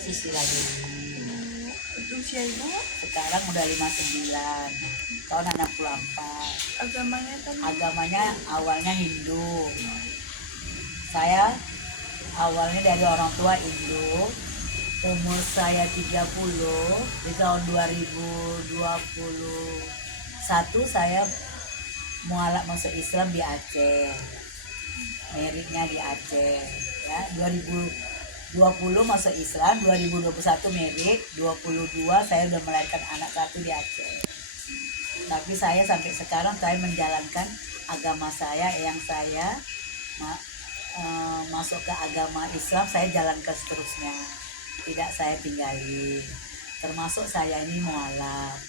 Sisi lagi. Usia ibu Sekarang udah 59, tahun 64. agamanya tadi? Agamanya awalnya Hindu. Saya awalnya dari orang tua Hindu. Umur saya 30, di tahun 2021 saya mualaf masuk Islam di Aceh. Meritnya di Aceh ya. 2020 masuk Islam, 2021 merit, 22 saya udah melahirkan anak satu di Aceh. Tapi saya sampai sekarang saya menjalankan agama saya yang saya masuk ke agama Islam, saya jalankan seterusnya, tidak saya tinggalin. Termasuk saya ini mualaf.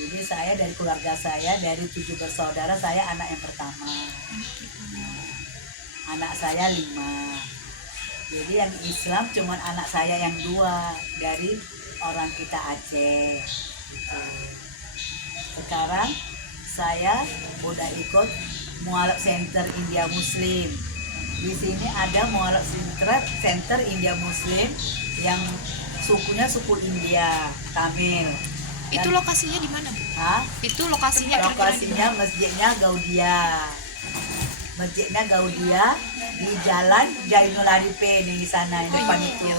Jadi saya dari keluarga saya, dari 7 bersaudara, saya anak yang pertama. Anak saya 5. Jadi yang Islam cuman anak saya yang 2 dari orang kita Aceh gitu. Sekarang saya udah ikut mualaf center India Muslim. Di sini ada mualaf center India Muslim yang sukunya suku India Tamil. Itu lokasinya di mana, Bu? Hah? Itu lokasinya Lokasinya masjidnya Gaudia. Masjidnya Gaudia di Jalan Jainul Arifin di sana, di depan itu.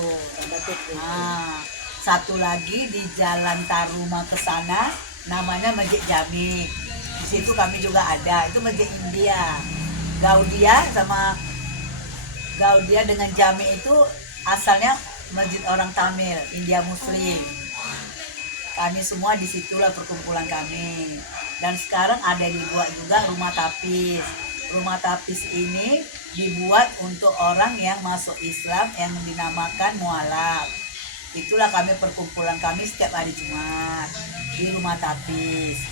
Nah, satu lagi di Jalan Taruma ke sana namanya Masjid Jami. Di situ kami juga ada. Itu masjid India. Gaudia dengan Jami itu asalnya masjid orang Tamil, India Muslim. Kami semua disitulah perkumpulan kami. Dan sekarang ada dibuat juga rumah tapis. Rumah tapis ini dibuat untuk orang yang masuk Islam yang dinamakan mualaf. Itulah kami perkumpulan kami setiap hari Jumat di rumah tapis.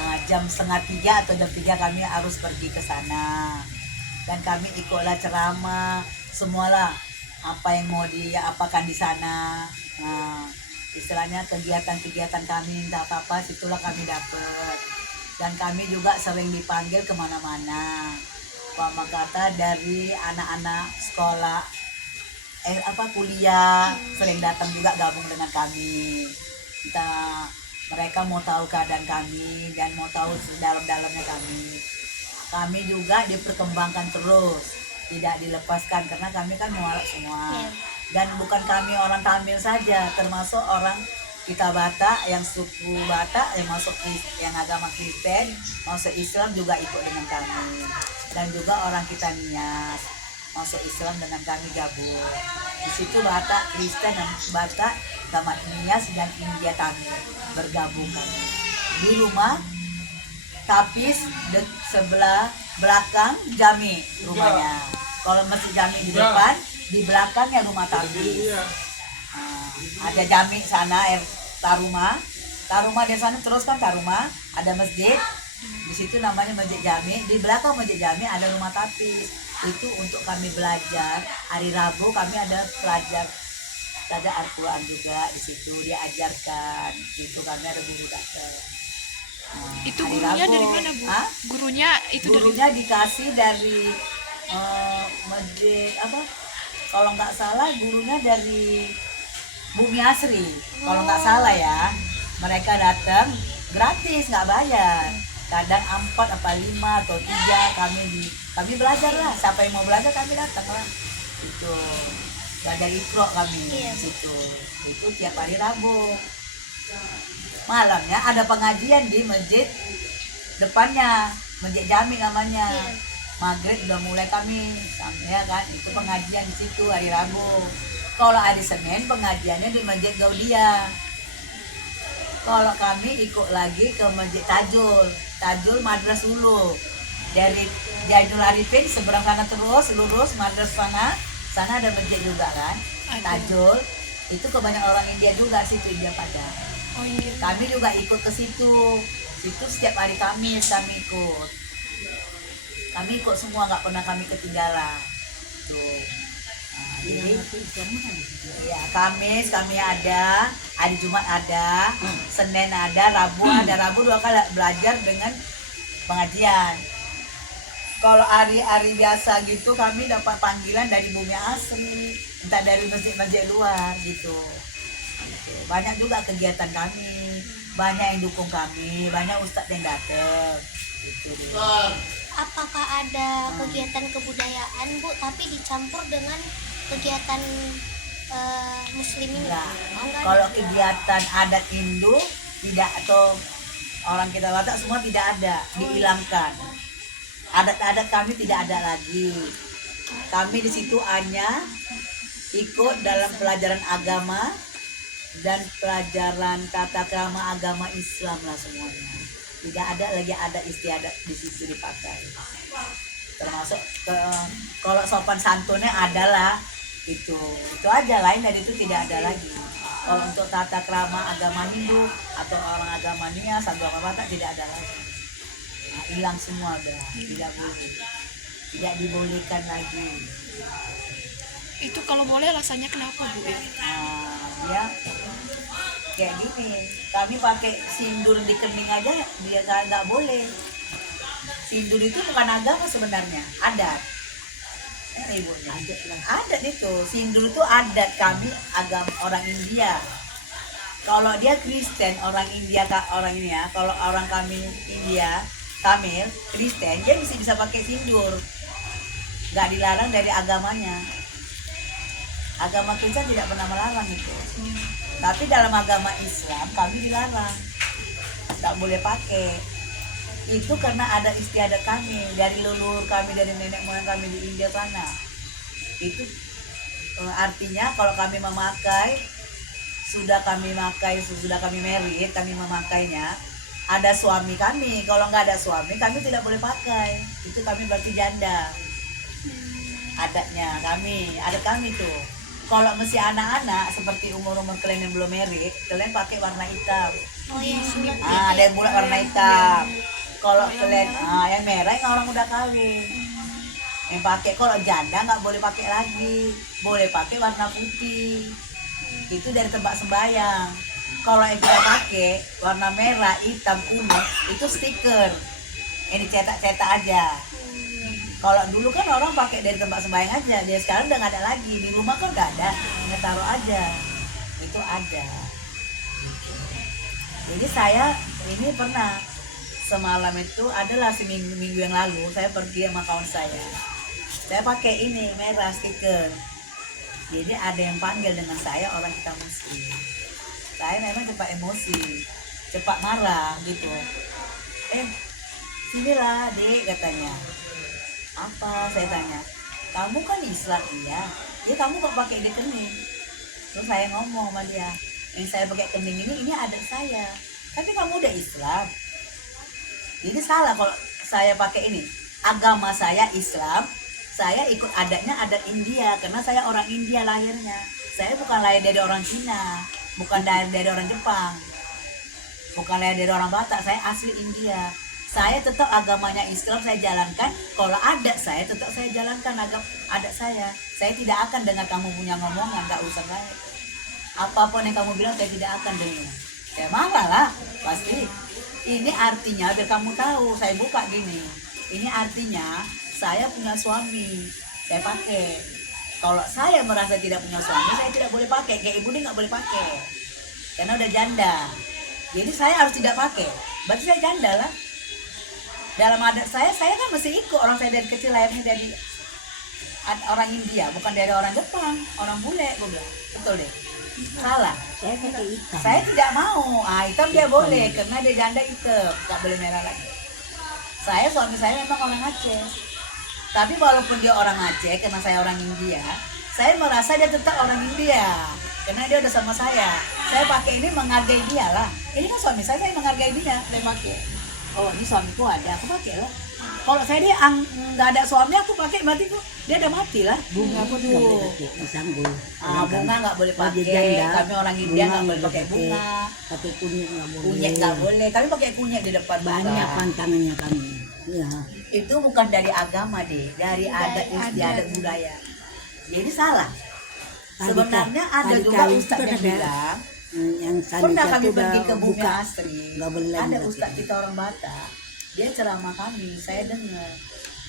Nah, jam 2:30 atau jam 3 kami harus pergi ke sana. Dan kami ikutlah ceramah, semualah apa yang mau diapakan di sana. Nah, istilahnya kegiatan-kegiatan kami entah apa-apa situlah kami dapat. Dan kami juga sering dipanggil kemana-mana. Pak Makata dari anak-anak sekolah kuliah sering datang juga gabung dengan kami. Kita mereka mau tahu keadaan kami dan mau tahu dalam-dalamnya kami. Kami juga diperkembangkan terus, tidak dilepaskan karena kami kan mualaf semua. Dan bukan kami orang Tamil saja, termasuk orang kita Batak, yang suku Batak yang masuk yang agama Kristen, masuk Islam juga ikut dengan kami. Dan juga orang kita Nias masuk Islam dengan kami gabung. Di situ Batak, Kristen dan Batak sama Nias dan India Tamil bergabung kami. Di rumah tapis sebelah belakang Jami rumahnya. Kalau masih Jami di depan, di belakangnya rumah tapis. Ada Jami sana, Taruma di sana terus kan Taruma, ada masjid. Di situ namanya Masjid Jami. Di belakang Masjid Jami ada rumah tapis. Itu untuk kami belajar. Hari Rabu kami ada belajar Al-Quran juga di situ diajarkan. Itu kami ada guru datang. Itu gurunya dari mana, Bu? Hah? Gurunya dikasih dari masjid apa? Kalau nggak salah gurunya dari Bumi Asri. Kalau nggak salah ya. Mereka datang gratis, nggak bayar. Kadang 4 apa 5 atau 3 kami belajar lah. Siapa yang mau belajar kami datang lah. Itu belajar Iqra kami situ. Itu tiap hari Rabu. Malamnya ada pengajian di masjid depannya, Masjid Jami namanya. Maghrib udah mulai kami, ya kan? Itu pengajian di situ hari Rabu. Kalau hari Senin pengajiannya di Masjid Gaudia. Kalau kami ikut lagi ke Masjid Tajul Madras Hulu. Dari Jainul Arifin seberang sana terus lurus Madras sana ada masjid juga kan. Tajul itu kebanyakan orang India juga situ, India Padang. Oh iya. Kami juga ikut ke situ. Situ setiap hari Kamis kami ikut. Kami ikut semua, nggak pernah kami ketinggalan. Tuh. Nah, jadi ya Kamis kami ada, hari Jumat ada, Senin ada, Rabu ada. Rabu 2 kali belajar dengan pengajian. Kalau hari-hari biasa gitu kami dapat panggilan dari bumi asli, entah dari masjid-masjid luar gitu. Gitu. Banyak juga kegiatan kami, banyak yang dukung kami, banyak ustadz yang datang. Gitu deh. Apakah ada kegiatan kebudayaan Bu tapi dicampur dengan kegiatan muslim ini? Enggak. Oh, enggak Kalau ada. kegiatan adat Hindu tidak, atau orang kita Batak semua tidak ada, dihilangkan. Adat-adat kami tidak ada lagi. Kami di situ hanya ikut dalam pelajaran agama dan pelajaran tata krama agama Islam lah semuanya. Tidak ada lagi adat istiadat di situ dipakai. Termasuk kalau sopan santunnya adalah itu aja, lain dari itu tidak ada lagi. Kalau untuk tata krama agama Hindu atau orang agama Nia, agama Batak tidak ada lagi. Nah, hilang semua udah, tidak boleh, tidak dibolehkan lagi. Itu kalau boleh alasannya kenapa Bu ya? Nah, dia kayak gini, kami pakai sindur di kening aja dia nggak boleh. Sindur itu bukan agama sebenarnya, adat. Ibunya adat itu, sindur itu adat kami, agama orang India. Kalau dia Kristen, orang India, orang ini ya, kalau orang kami India Tamil Kristen, dia bisa pakai sindur, nggak dilarang dari agamanya. Agama Kristen tidak pernah melarang itu, tapi dalam agama Islam kami dilarang, nggak boleh pakai itu karena ada istiadat kami dari leluhur kami, dari nenek moyang kami di India sana. Itu artinya kalau kami memakai, sudah kami married, kami memakainya, ada suami kami. Kalau nggak ada suami kami tidak boleh pakai, itu kami berarti janda. Adatnya kami, adat kami tuh. Kalau masih anak-anak seperti umur-umur kalian yang belum married, kalian pakai warna hitam. Oh yang bulat Ada yang bulat warna hitam. Kalau kalian yang merah yang orang udah kawin. Yang pakai, kalau janda nggak boleh pakai lagi, boleh pakai warna putih. Itu dari tempat sembahyang. Kalau yang kita pakai warna merah, hitam, kuning, itu stiker. Yang dicetak-cetak aja. Kalau dulu kan orang pakai dari tempat sembahyang aja, dia sekarang udah nggak ada lagi. Di rumah kan nggak ada, hanya taruh aja. Itu ada. Jadi saya ini pernah, semalam itu adalah seminggu yang lalu saya pergi sama kawan saya pakai ini merah stiker. Jadi ada yang panggil dengan saya orang kita muslim. Saya memang cepat emosi, cepat marah gitu. Sinilah Dek, katanya. Apa, saya tanya, kamu kan Islam? Iya. Ya kamu kok pakai di kening? Terus saya ngomong sama dia, yang saya pakai kening ini adat saya, tapi kamu udah Islam. Jadi salah kalau saya pakai ini. Agama saya Islam, saya ikut adatnya adat India karena saya orang India lahirnya. Saya bukan lahir dari orang Cina, bukan lahir dari orang Jepang, bukan lahir dari orang Batak. Saya asli India. Saya tetap agamanya Islam saya jalankan. Kalau adat saya tetap saya jalankan adat saya. Saya tidak akan dengar kamu punya ngomongan, nggak usah saya. Apapun yang kamu bilang saya tidak akan dengar. Saya marah lah pasti. Ini artinya biar kamu tahu, saya buka gini. Ini artinya saya punya suami, saya pakai. Kalau saya merasa tidak punya suami, saya tidak boleh pakai. Kayak ibu ini nggak boleh pakai, karena udah janda. Jadi saya harus tidak pakai. Berarti saya janda lah. Dalam adat saya kan masih ikut. Orang saya dari kecil lahirnya dari orang India, bukan dari orang Jepang, orang bule, gue bilang. Betul deh. Salah. Saya pakai hitam. Saya tidak mau. Hitam dia boleh karena dia janda hitam, nggak boleh merah lagi. Suami saya memang orang Aceh. Tapi walaupun dia orang Aceh, karena saya orang India, saya merasa dia tetap orang India. Karena dia udah sama saya. Saya pakai ini menghargai dia lah. Ini kan suami saya menghargai dia. Saya pakai. Oh ini suamiku ada, aku pakai lah. Kalau saya dia nggak ada suami, aku pakai berarti dia udah mati lah. Bunga pun nggak boleh pakai, disanggul. Bunga nggak boleh Kalau dia pakai. janda, Kami orang India nggak boleh pakai pakai. bunga. Pakai kunyit nggak boleh. Kunyit nggak boleh. Kami pakai kunyit di depan. Banyak muka. pantangannya kami. Ya. Itu bukan dari agama deh, dari adat istiadat budaya. Jadi salah. Sebenarnya ada tadi juga kawin ustadz itu yang ada. bilang, Yang pernah satu kami udah pergi ke Bumi buka. Asri, Nggak boleh lagi ada pakai. ustadz kita orang Batak, dia ceramah kami, saya dengar.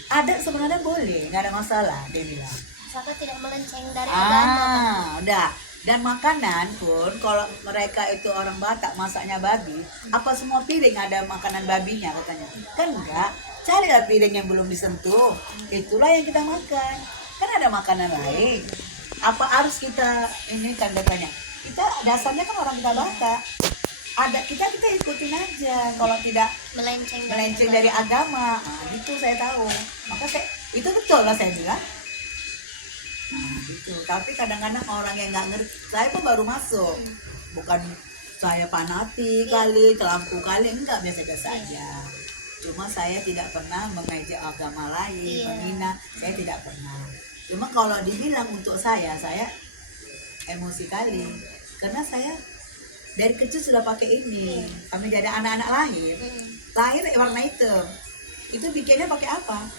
Adat sebenarnya boleh, nggak ada masalah dia bilang. asalkan tidak melenceng dari agama. Udah. Dan makanan pun kalau mereka itu orang Batak masaknya babi, apa semua piring ada makanan babinya katanya? Kan enggak. Carilah piring yang belum disentuh. Itulah yang kita makan. Kan ada makanan lain. Apa harus kita ini tanda tanya? Kita dasarnya kan orang kita Batak. Ada kita ikutin aja. Kalau tidak melenceng dari agama, itu saya tahu. Maka itu betul lah saya bilang. Nah, gitu. Tapi kadang-kadang orang yang nggak ngerti, saya pun baru masuk, bukan saya fanatik kali, terlampu kali, enggak, biasa-biasa aja. Cuma saya tidak pernah mengejek agama lain, menghina, saya tidak pernah. Cuma kalau dibilang untuk saya emosi kali, karena saya dari kecil sudah pakai ini. Kami jadi anak-anak lahir warna hitam. Itu bikinnya pakai apa?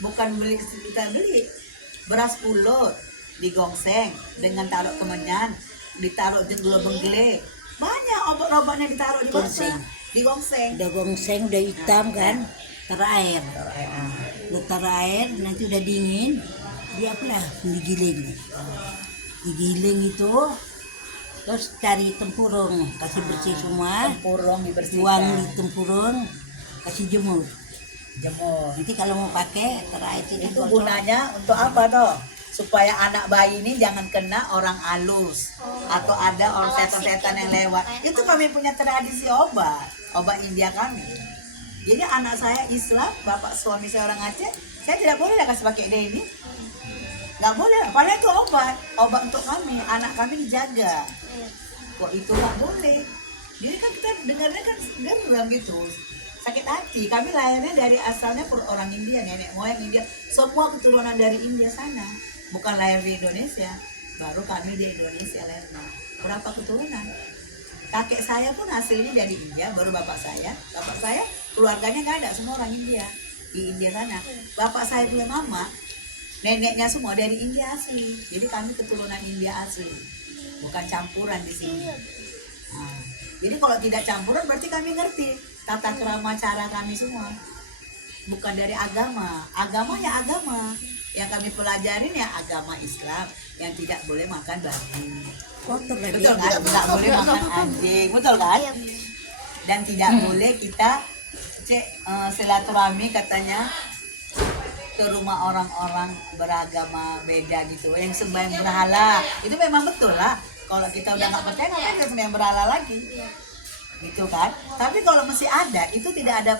Bukan kita beli beras pulut digongseng dengan taruh kemenyan, ditaruh jenggulo bengle, banyak obat-obatnya ditaruh di digongseng. Udah gongseng, udah hitam kan, taruh air. Udah taruh air, nanti udah dingin, dia apalah digiling. Digiling itu, terus cari tempurung, kasih bersih semua. Tempurung dibersihkan. Buang di tempurung, kasih jemur. Nanti kalau mau pakai taruh air Itu gunanya untuk apa toh? Supaya anak bayi ini jangan kena orang halus atau ada orang setan-setan yang lewat. Itu kami punya tradisi obat India kami. Jadi anak saya Islam, bapak suami saya orang Aceh, saya tidak boleh kasih pakai dia ini. Nggak boleh, padahal itu obat untuk kami, anak kami dijaga. Kok itu nggak boleh? Jadi kan kita dengarnya kan dia bilang gitu. Sakit hati, kami lahirnya dari asalnya orang India, nenek moyang India, semua keturunan dari India sana, bukan lahir di Indonesia. Baru kami di Indonesia lahirnya. Berapa keturunan? Kakek saya pun aslinya dari India, baru bapak saya keluarganya nggak ada, semua orang India di India sana. Bapak saya punya mama, neneknya semua dari India asli, jadi kami keturunan India asli, bukan campuran di sini. Nah, jadi kalau tidak campuran berarti kami ngerti tata krama cara kami semua, bukan dari agama. Agamanya agama yang kami pelajarin ya agama Islam yang tidak boleh makan babi, kotor lagi. betul kan? Tidak boleh makan anjing, betul kan? Dan tidak boleh kita silaturahmi katanya ke rumah orang-orang beragama beda gitu, yang sembahyang berhala. Itu memang betul lah. Kalau kita udah nggak percaya, ngapain kita sembahyang berhala lagi? Gitu kan? Tapi kalau masih ada, itu tidak ada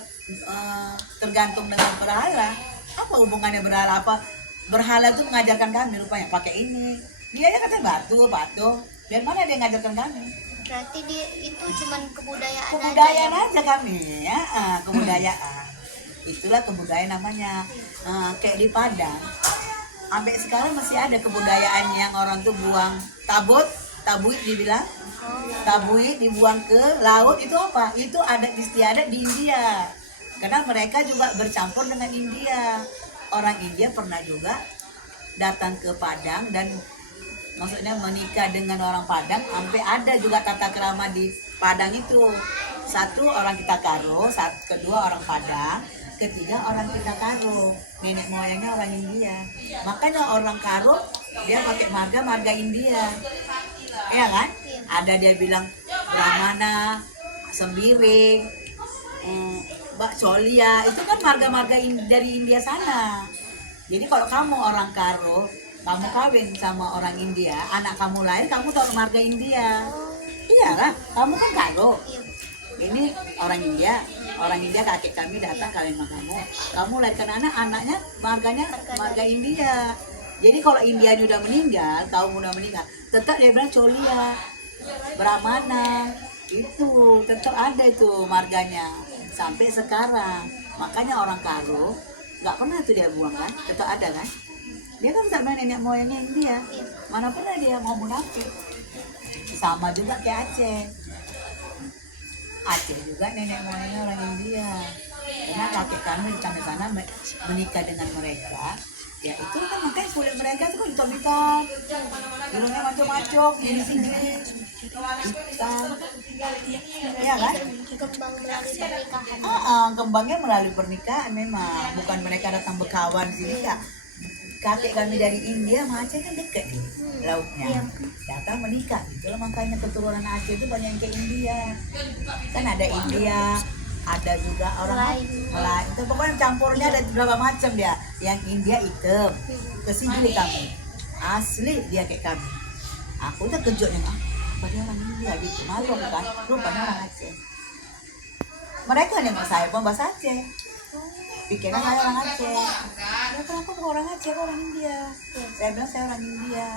tergantung dengan berhala. Apa hubungannya berhala? Apa berhala itu mengajarkan kami rupanya pakai ini. Dia aja katanya batu. Dari mana dia ngajarkan kami? Berarti dia itu cuman kebudayaan Aja kami, ya, kebudayaan. Itulah kebudayaan namanya. Kayak di Padang, sampai sekarang masih ada kebudayaan yang orang tuh buang tabuit dibilang. Tabuit dibuang ke laut, itu apa? Itu adat istiadat di India. Karena mereka juga bercampur dengan India. Orang India pernah juga datang ke Padang dan maksudnya menikah dengan orang Padang, sampai ada juga tata krama di Padang itu. Satu orang kita Karo, kedua orang Padang, ketiga orang kita Karo. Nenek moyangnya orang India. Makanya orang Karo dia pakai marga India. Iya kan? Ada dia bilang Brahmana, Sembiring, Mbak Cholia, itu kan marga-marga dari India sana. Jadi kalau kamu orang Karo, kamu kawin sama orang India, anak kamu lahir, kamu tahu marga India. Iyalah, kamu kan Karo. Ini orang India kakek kami datang kawin sama kamu lahirkan anaknya marganya marga India. Jadi kalau India udah meninggal, kaum udah meninggal, tetap dia bilang Cholia, Brahmana, itu tetap ada itu marganya sampai sekarang. Makanya orang Karo nggak pernah tuh dia buang kan, tetap ada kan. Dia kan sama nenek moyangnya India, mana pernah dia mau munafik. Sama juga kayak Aceh juga nenek moyangnya orang India. Karena kakek kami di sana menikah dengan mereka. Ya itu kan makanya kulit mereka tuh kan hitam-hitam, hidungnya macam-macam, gini sini. hitam, ya kan? Kembang melalui pernikahan. Kembangnya melalui pernikahan memang, bukan mereka datang berkawan sini ya. Kakek kami dari India sama Aceh kan dekat nih lautnya, datang menikah itulah makanya keturunan Aceh itu banyak yang ke India, kan ada India, ada juga orang Melayu, itu pokoknya campurnya ada beberapa macam dia. Yang India hitam, kesini kami asli dia kayak kami. Aku udah kejut nih, apa dia orang India gitu, malu aku kan, rupanya orang Aceh. Mereka nengok saya pun bahasa Aceh, pikirnya saya orang Aceh. Ya kenapa bukan orang Aceh, aku orang India. Saya bilang saya orang India.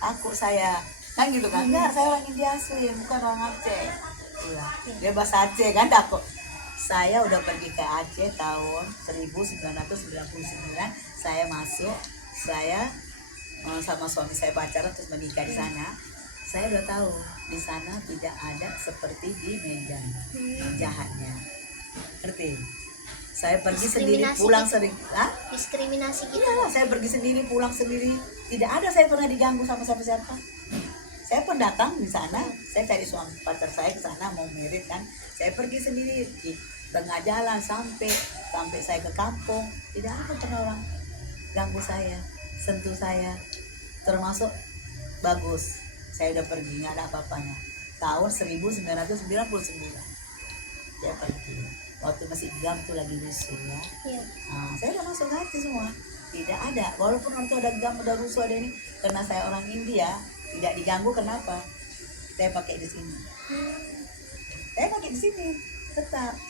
Takut saya, kan gitu kan? Enggak, saya orang India asli, bukan orang Aceh. Iya. Dia bahasa Aceh kan takut. Saya udah pergi ke Aceh tahun 1999. Saya masuk, saya sama suami saya pacaran terus menikah di sana. Saya udah tahu di sana tidak ada seperti di Medan jahatnya. Ngerti? Saya pergi sendiri, Diskriminasi pulang gitu. sering. Hah? Diskriminasi gitu. Iya, saya pergi sendiri, pulang sendiri. Tidak ada saya pernah diganggu sama siapa-siapa. Saya pun datang di sana, saya cari suami pacar saya ke sana mau merit kan. Saya pergi sendiri di tengah jalan sampai saya ke kampung. Tidak ada pernah orang ganggu saya, sentuh saya. Termasuk bagus. Saya udah pergi, nggak ada apa-apanya. Tahun 1999 saya pergi. Waktu masih Gam tuh lagi rusuh ya. Iya. Saya udah masuk hati semua. Tidak ada, walaupun waktu ada Gam, ada rusuh, ada ini, karena saya orang India tidak diganggu. Kenapa? Saya pakai di sini. Saya pakai di sini tetap.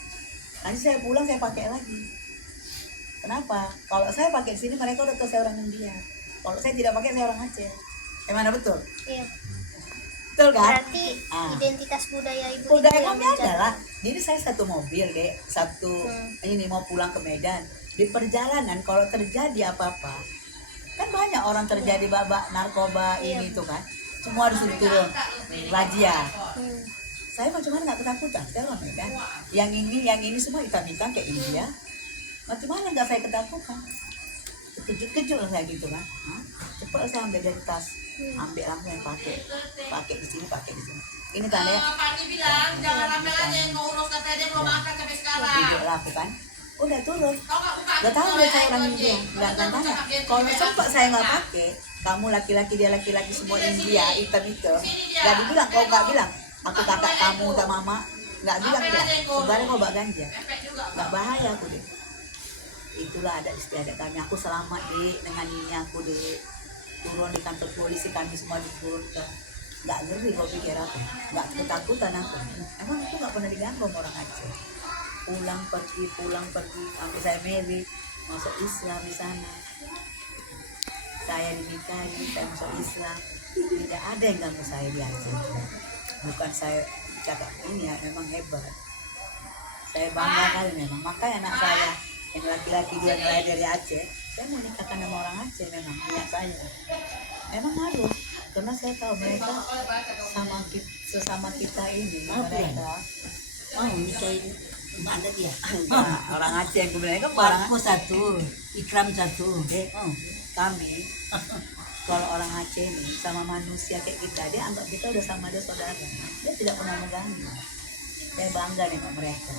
Nanti saya pulang saya pakai lagi. Kenapa? Kalau saya pakai di sini mereka udah tahu saya orang India. Kalau saya tidak pakai saya orang Aceh. Emang betul? Iya. Betul kan? Berarti identitas budaya ibu Budaya itu yang kami menjaga. adalah, jadi saya satu mobil deh, ini mau pulang ke Medan. Di perjalanan kalau terjadi apa-apa, kan banyak orang terjadi babak narkoba ini tuh kan, semua disuruh turun, razia. Saya macam mana nggak ketakutan, saya orang Medan. Yang ini semua hitam-hitam kayak India, macam mana nggak saya ketakutan? Kejut-kejut lah saya gitu kan. Cepat saya ambil dari tas, ambil langsung yang pakai di sini, pakai di sini. Ini tandanya. Pani bilang jangan ambil aja yang ngurus, katanya dia belum makan sampai sekarang. Tidak lakukan. Udah turun. Kau nggak buka Udah tahu dia saya orang Gojek. India. Nggak akan tanya. Gojek. Kalau sempat saya nggak pakai, kamu laki-laki dia laki-laki semua India hitam-hitam. Nggak dibilang, kau nggak bilang. Aku kakak kamu sama mama. Nggak bilang dia. Sebenarnya kau bak ganja. Efek juga. Nggak bahaya aku deh. Itulah ada istiadat kami. Aku selamat deh dengan ini aku deh. Turun di kantor polisi kami semua diturunkan. Nggak ngeri kau pikir aku. Nggak ketakutan aku. Emang aku nggak pernah diganggu sama orang Aceh. Pulang pergi sampai saya married, masuk Islam di sana. Saya dinikahi, saya masuk Islam. Tidak ada yang ganggu saya di Aceh. Bukan saya cakap ini ya, memang hebat. Saya bangga kali memang. Makanya anak saya yang laki-laki dua yang dari Aceh, saya mau nikahkan sama orang Aceh memang niat saya. Memang harus, karena saya tahu mereka sesama kita ini mereka. Nikahin mana dia? Orang Aceh yang kebenaran kan orang Aku satu, Ikram satu. kami kalau orang Aceh ini sama manusia kayak kita, dia anggap kita udah sama dia saudara, dia tidak pernah mengganggu. Saya bangga nih sama mereka.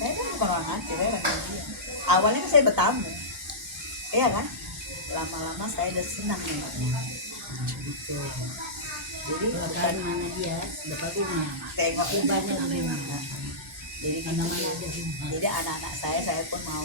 Saya kan bukan orang Aceh, saya orang India. Awalnya kan saya bertamu, iya kan, lama-lama saya udah senang nengoknya gitu. Jadi Bukan mana dia, dapat rumah. tengok Banyak rumah. jadi Mana-mana ada rumah. jadi anak-anak saya pun mau